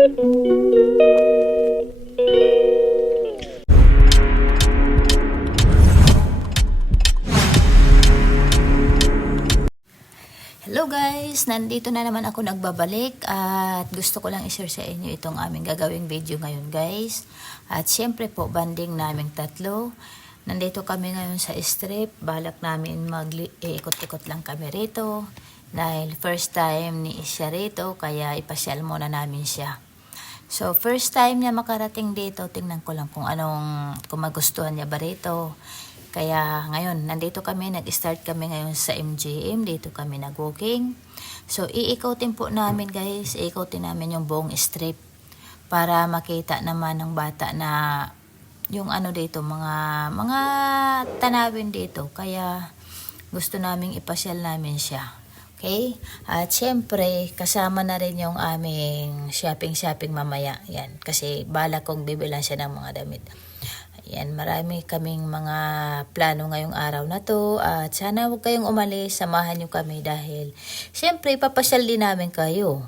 Hello guys! Nandito na naman ako nagbabalik at gusto ko lang i-share sa inyo itong aming gagawing video ngayon guys. At syempre po, banding naming tatlo. Nandito kami ngayon sa strip. Balak namin mag-iikot-ikot lang kami rito. Dahil first time ni siya rito, kaya ipasyal muna namin siya. So first time niya makarating dito, tingnan ko lang kung magustuhan niya ba rito. Kaya ngayon, nandito kami, nag-start kami ngayon sa MGM, dito kami nag-walking. So, iikotin po namin guys, iikotin namin yung buong strip para makita naman ng bata na yung dito, mga tanawin dito. Kaya gusto naming ipasyal namin siya. Okay? At syempre, kasama na rin yung aming shopping mamaya. Yan, kasi bala kong bibilan siya ng mga damit. Yan, marami kaming mga plano ngayong araw na to at sana huwag kayong umalis, samahan nyo kami dahil syempre papasyal din namin kayo.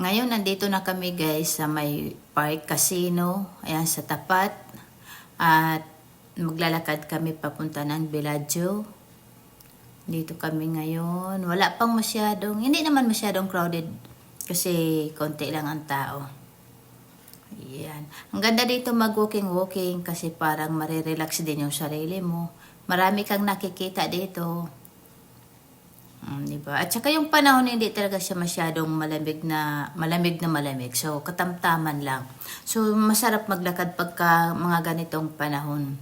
Ngayon, nandito na kami guys sa may park casino, ayan sa tapat. At maglalakad kami papunta ng Bellagio. Dito kami ngayon. Wala pang hindi naman masyadong crowded kasi konti lang ang tao. Ayan. Ang ganda dito mag-walking kasi parang marirelax din yung sarili mo. Marami kang nakikita dito. Diba? At saka yung panahon hindi talaga siya masyadong malamig. So katamtaman lang. So masarap maglakad pagka mga ganitong panahon.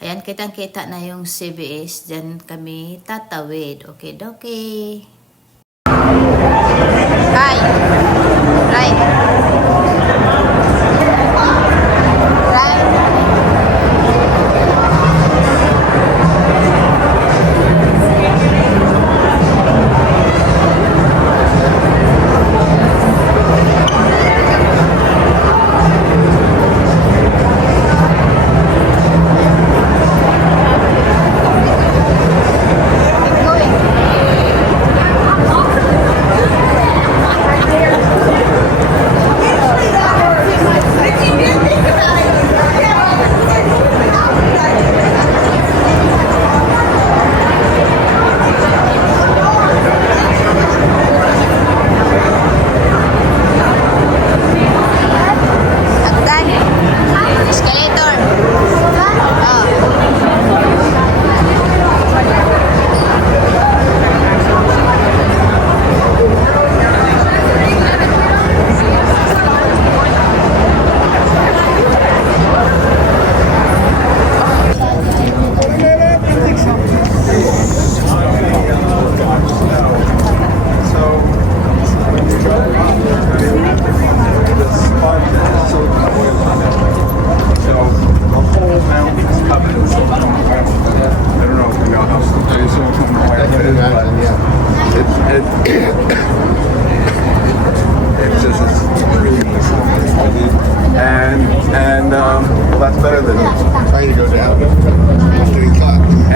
Ayan, kitang-kita na yung CBS. Diyan kami tatawid. Okay. Hi. Right.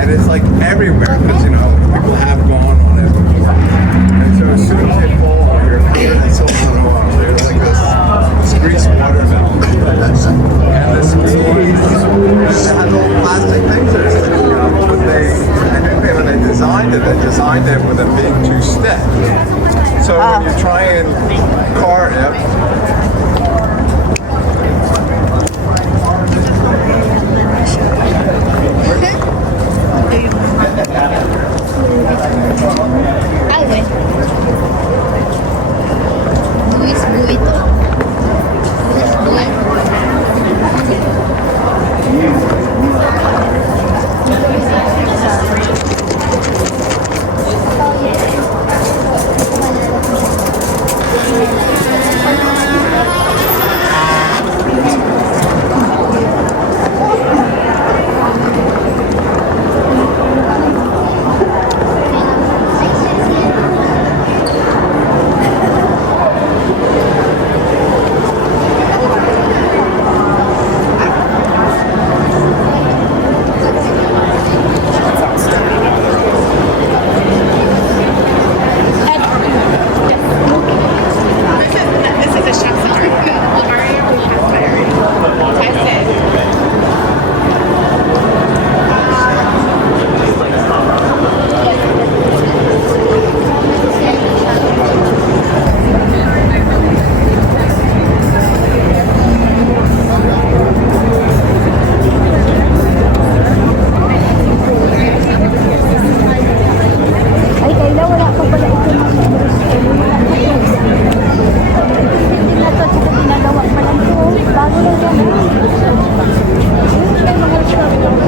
and it's like everywhere because people have gone on it before. And so as soon as you fall, you're covered in silver oil. You're like this greased watermelon. And this had little plastic things that are sticking up. But when they designed it with it being too stiff. So when you try and car it, Alvin. Buwis buwi to. Buwis buwi. This is a chef center. Mario Tested. Ay, Kayla, wala pa pala ito ng hindi na to, ito ginagawa pa lang to. Bago lang yan. May mga shop lang.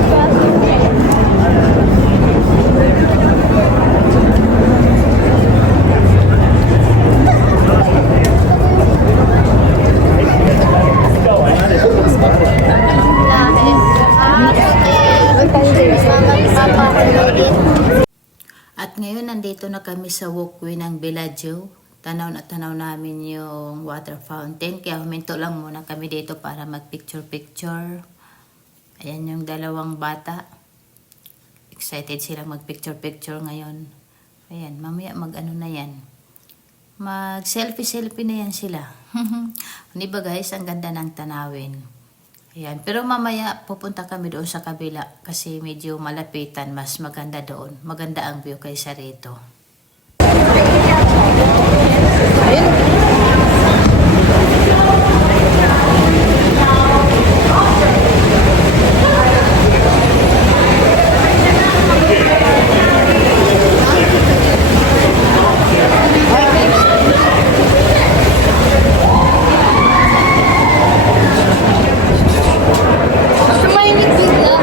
At ngayon, nandito na kami sa walkway ng Bellagio. Tanaw na tanaw namin yung water fountain. Kaya huminto lang muna kami dito para mag-picture-picture. Ayan yung dalawang bata. Excited silang mag-picture-picture ngayon. Ayan, mamaya mag-ano na yan. Mag-selfie-selfie na yan sila. Di ba guys, ang ganda ng tanawin. Ayan. Pero mamaya pupunta kami doon sa kabila kasi medyo malapitan, mas maganda doon. Maganda ang view kaysa rito. Sumainit bigla.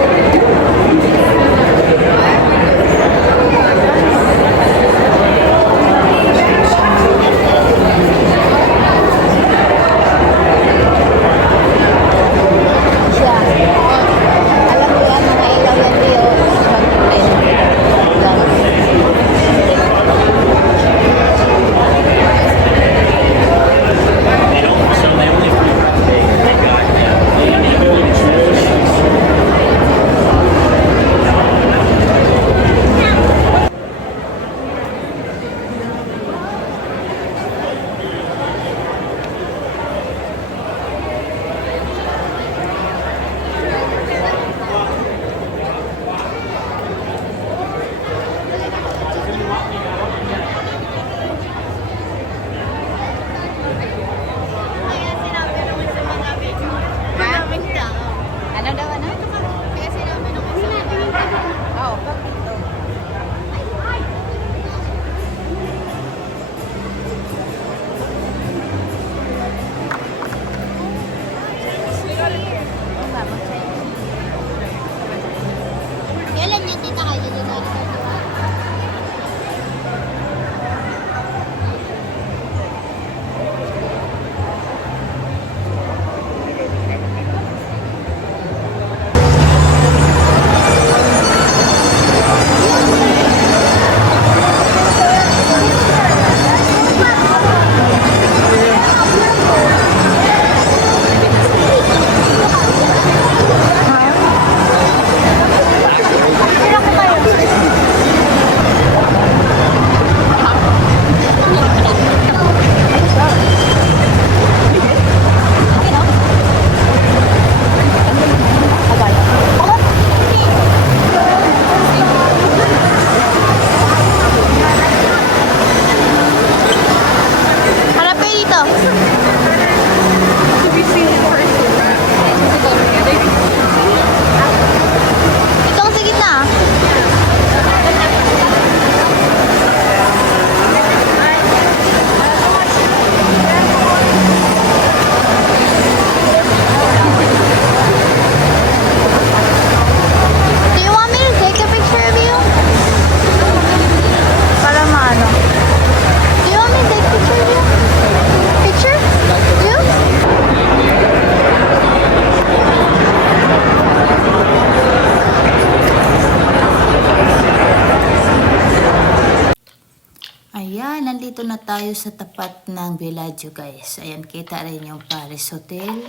tayo sa tapat ng Bellagio guys. Ayan, kita rin yung Paris Hotel.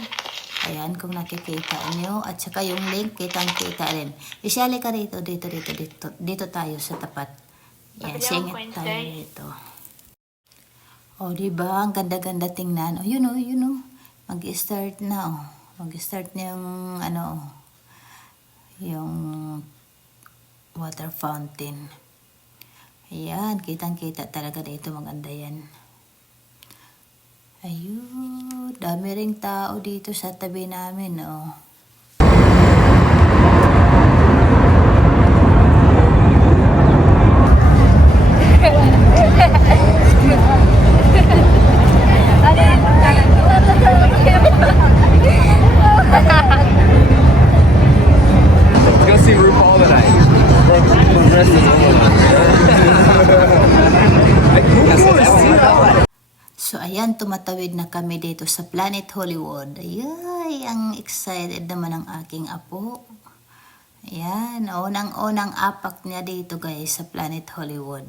Ayan, kung nakikita nyo. At saka yung link, kitang-kita rin. Isali ka rito, dito. Dito tayo sa tapat. Ayan, singit tayo dito. O, diba? Ang ganda-ganda tingnan. O, yun o. Mag-start na o. Mag-start na yung, yung water fountain. Ayan, kitang-kita talaga dito. Maganda yan. Ayun, dami ring tao dito sa tabi namin, oh. Go see RuPaul tonight. So, ayan, tumatawid na kami dito sa Planet Hollywood. Ay, ang excited naman ang aking apo. Ayan, unang apak niya dito guys sa Planet Hollywood.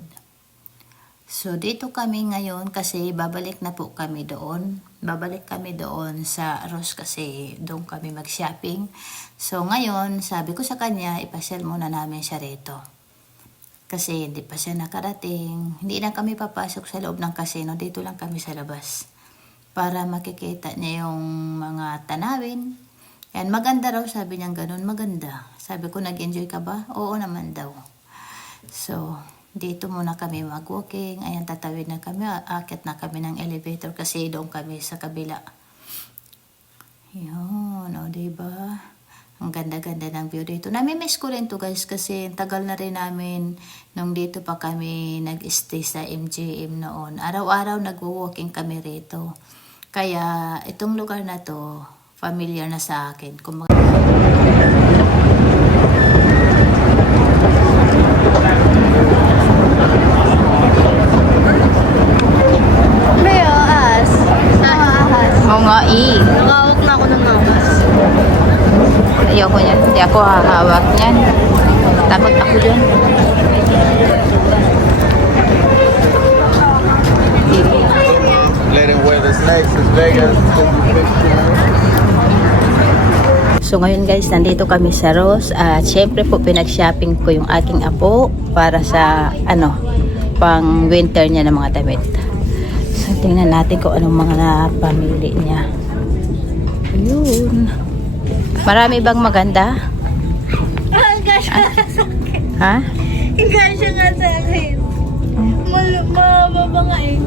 So, dito kami ngayon kasi babalik na po kami doon. Babalik kami doon sa Ross kasi doon kami mag-shopping. So, ngayon, sabi ko sa kanya, ipasyal muna namin siya rito. Kasi hindi pa siya nakarating. Hindi na kami papasok sa loob ng casino. Dito lang kami sa labas. Para makikita niya yung mga tanawin. And maganda raw, sabi niya ganun. Maganda. Sabi ko, nag-enjoy ka ba? Oo naman daw. So, dito muna kami mag-walking. Ayan, tatawid na kami. Akit na kami ng elevator kasi doon kami sa kabila. Yun, o diba? Ang ganda-ganda ng view dito. Nami-miss ko rin to guys kasi tagal na rin namin nung dito pa kami nag-stay sa MGM noon. Araw-araw nag-walking kami rito. Kaya itong lugar na to, familiar na sa akin. Leo, as. Ahas. Oo nga, Nakawak na ako ng ahas. Ayoko niyan. Hindi ako hahawak niyan. Takot ako dyan. Let him wear the snakes in Vegas. So ngayon guys, nandito kami sa Ross. At syempre po pinag-shopping ko yung aking apo para sa pang winter niya ng mga damit. So tingnan natin kung anong mga napamili niya. Ayun. Marami bang maganda? Kasya Ha? Kasya nga sa akin. Mababa nga eh.